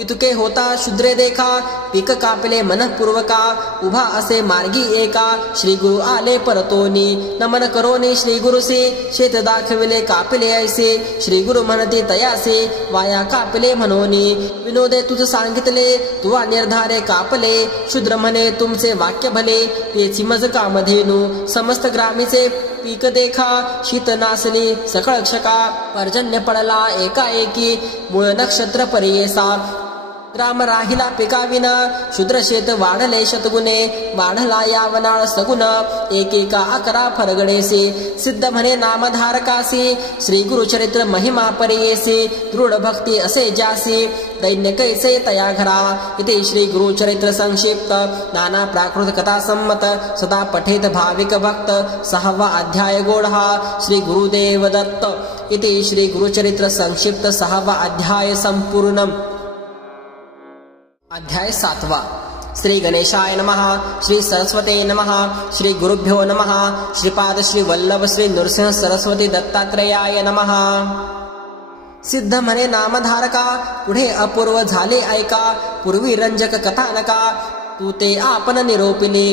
इतुके होता शुद्रे देखा पीक कापले मनपूर्वका उभा असे मार्गी एका श्री गुरु आले परतोनी नमन करोनी श्री गुरुसी शेत दाखविले कापले ऐसे श्री गुरु म्हणते तयासे वाया कापले म्हणोनी विनोदे तुझ सांगितले तुवा निर्धारे कापले शूद्र म्हणे तुमचे वाक्य भले तेची मज कामधेनु समस्त ग्रामीचे पीक देखा शीत नासली सकळ क्षका पर्जन्य पडला एकाएकी मूळ नक्षत्र परियेसा ग्राम राहिला पिकाविना शूद्र शेत वाढले शतगुणे वाढला यावनाळ सगुण एकेका 11 फरगडेसी सिद्ध म्हणे नामधारकासी श्री गुरुचरित्र महिमा परियेसी दृढ भक्ती असे जासी दैन्य कैसे तया घरा इथे श्री गुरुचरित्र संक्षिप्त नाना प्राकृत कथा संमत सदा पठेत भाविक भक्त 6वा अध्याय गोढा श्री गुरुदेव दत्त इथे श्री गुरुचरित्र संक्षिप्त 6वा अध्याय संपूर्ण अध्याय 7 श्री गणेशाय नमः श्री सरस्वते नमः श्री गुरुभ्यो नमः श्रीपाद श्री वल्लभ श्री नृसिंह सरस्वती दत्तात्रयाय नमः सिद्ध म्हणे नामधारका पुढे अपूर्व झाले ऐका पूर्वी रंजक कथानका तू ते आपण निरोपिले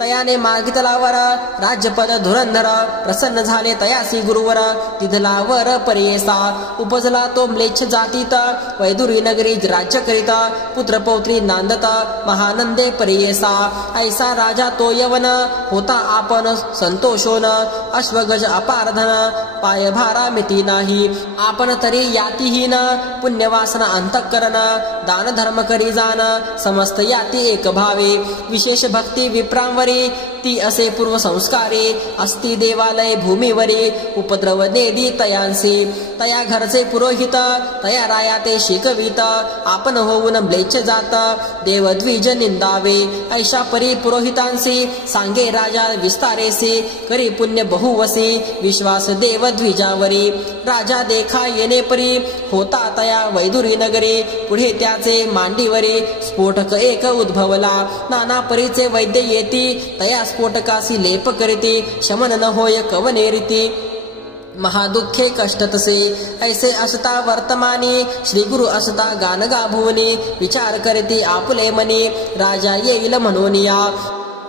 तयाने मागितलावर राज्यपद धुरंधर प्रसन्न झाले तयासी गुरुवर तिथलावर परियेसा उपजला तो म्लेच्छ जातीत वैदुरी नगरी राज्य करीत पुत्र पौत्री नांदत महानंदे परियेसा ऐसा राजा तो यवन होता आपण संतोषोन अश्वगज अपारधन पायभारा मिती नाही आपण तरी यातीहीन पुण्यवासना अंतःकरण दान धर्म करी जाण समस्त याती एक भावे विशेष भक्ती विप्रांवर ती असे पूर्व संस्कारी अस्ति देवालय भूमीवरी उपद्रव नेदी तयांसी तया घरचे पुरोहित तया राया ते शिकवित आपण होऊन म्लेच्छ जात देवद्विज निंदावे ऐशा परी पुरोहितांसी सांगे राजा विस्तारेसी करी पुण्य बहुवसी विश्वास देवद्विजावरी राजा देखा येणे परी होता तया वैदुरी नगरी पुढे त्याचे मांडीवरी स्फोटक एक उद्भवला नाना परीचे वैद्य येती तया स्फोटकासी लेप करीती शमन न होय कवने रीती महादुःखे कष्ट तसे ऐसे असता वर्तमानी श्री गुरु असता गानगा भुवनी विचार करीती आपुले मनी राजा येईल म्हणूनिया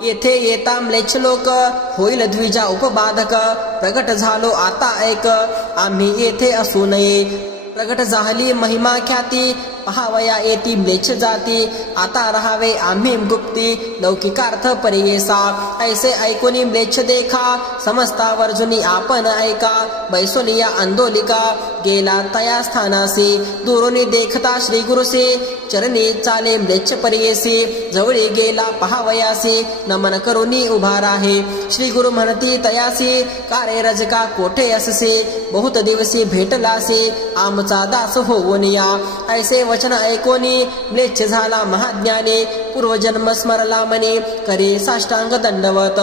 येथे येता म्लेच्छ लोक होईल द्विजा उपबाधक प्रगट झालो आता ऐक आम्ही येथे असू नये प्रगट झाली महिमा ख्याती पहावया येती म्लेच्छ जाती आता राहावे आम्ही गुप्ती लौकिकार्थ परियेसा ऐसे ऐकोनी म्लेच्छ देखा समस्ता वर्जुनी आपण ऐका बैसोलिया अंदोलिका गेला तया स्थानासी दुरोनी देखता श्री गुरुसी चरणी चाले म्लेच्छ परियेसी जवळी गेला पहावयासी नमन करुनी उभा राहे श्री गुरु म्हणती तयासी कारे रजका कोठे अससे बहुत दिवसी भेटलासी आमचा दास होऊन या ऐसे वचन ऐकोनी म्लेच्छ झाला महाज्ञानी पूर्वजन्म स्मरला मनी करे साष्टांग दंडवत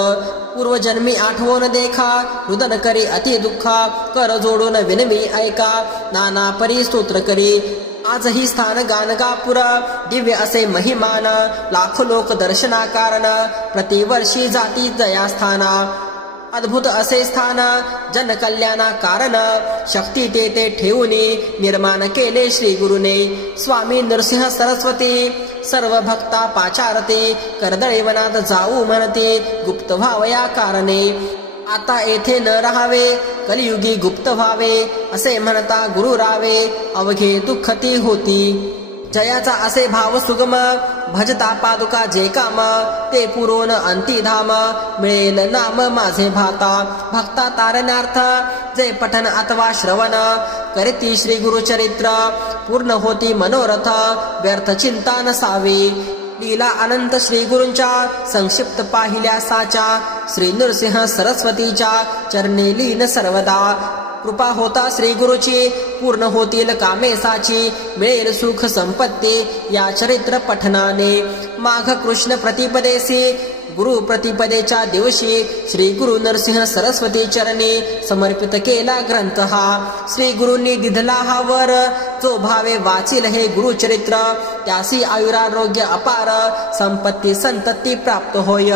पूर्वजन्मी आठवण देखा रुदन करी अति दुःखा कर जोडून विनमी ऐका नाना परी स्तोत्र करी आजही स्थान गानगापुर दिव्य असे महिमान लाखो लोक दर्शना कारण प्रतिवर्षी जाती जयास्थाना अद्भुत असे स्थान जन कल्याणा कारण शक्ती ते ठेवूनी निर्माण केले श्री गुरुने स्वामी नृसिंह सरस्वती सर्व भक्ता पाचारते कर्दळे वनात जाऊ म्हणते गुप्त व्हावया कारणे आता येथे न राहावे कलियुगी गुप्त व्हावे असे म्हणता गुरु रावे अवघे दुःखती होती जयाचा असे भाव सुगम भजता पादुका जे काम ते पुरोन अंतिधाम मिळेल नाम माझे भाता भक्ता तारण्यार्थ जे पठन अथवा श्रवण करीती श्री गुरुचरित्र पूर्ण होती मनोरथ व्यर्थ चिंता नसावी लीला अनंत श्री गुरूंच्या संक्षिप्त पाहिल्या साच्या श्री नृसिंह सरस्वतीच्या चरणी लीन सर्वदा कृपा होता श्री गुरुची पूर्ण होतील कामे साची मिळेल सुख संपत्ती या चरित्र पठनाने माघ कृष्ण प्रतिपदेसी गुरु प्रतिपदेच्या दिवशी श्री गुरु नरसिंह सरस्वती चरणी समर्पित केला ग्रंथ हा श्री गुरूंनी दिधला हा वर जो भावे वाचील हे गुरुचरित्र त्यासी आयुरारोग्य अपार संपत्ती संतती प्राप्त होय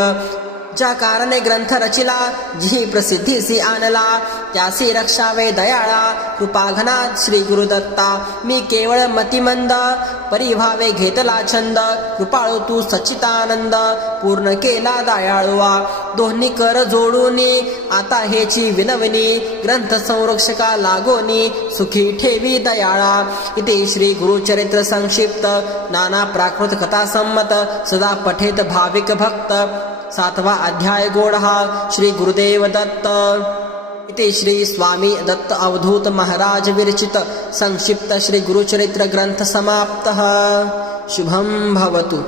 ज्या कारणे ग्रंथ रचिला जी प्रसिद्धीसी आणला त्यासी रक्षावे दयाळा कृपाघना श्री गुरुदत्ता मी केवळ मतिमंद परिभावे घेतला छंद कृपाळू तू सच्चितानंद पूर्ण केला दयाळुवा दोन्ही कर जोडूनी आता हेची विनवणी ग्रंथ संरक्षका लागोनी सुखी ठेवी दयाळा इथे श्री गुरुचरित्र संक्षिप्त नाना प्राकृत कथा संमत सदा पठेत भाविक भक्त 7वा अध्याय गोडहा श्री गुरुदेव दत्त इति श्री स्वामी दत्त अवधूत महाराज विरचित संक्षिप्त श्री गुरुचरित्र ग्रंथ समाप्तः शुभं भवतु।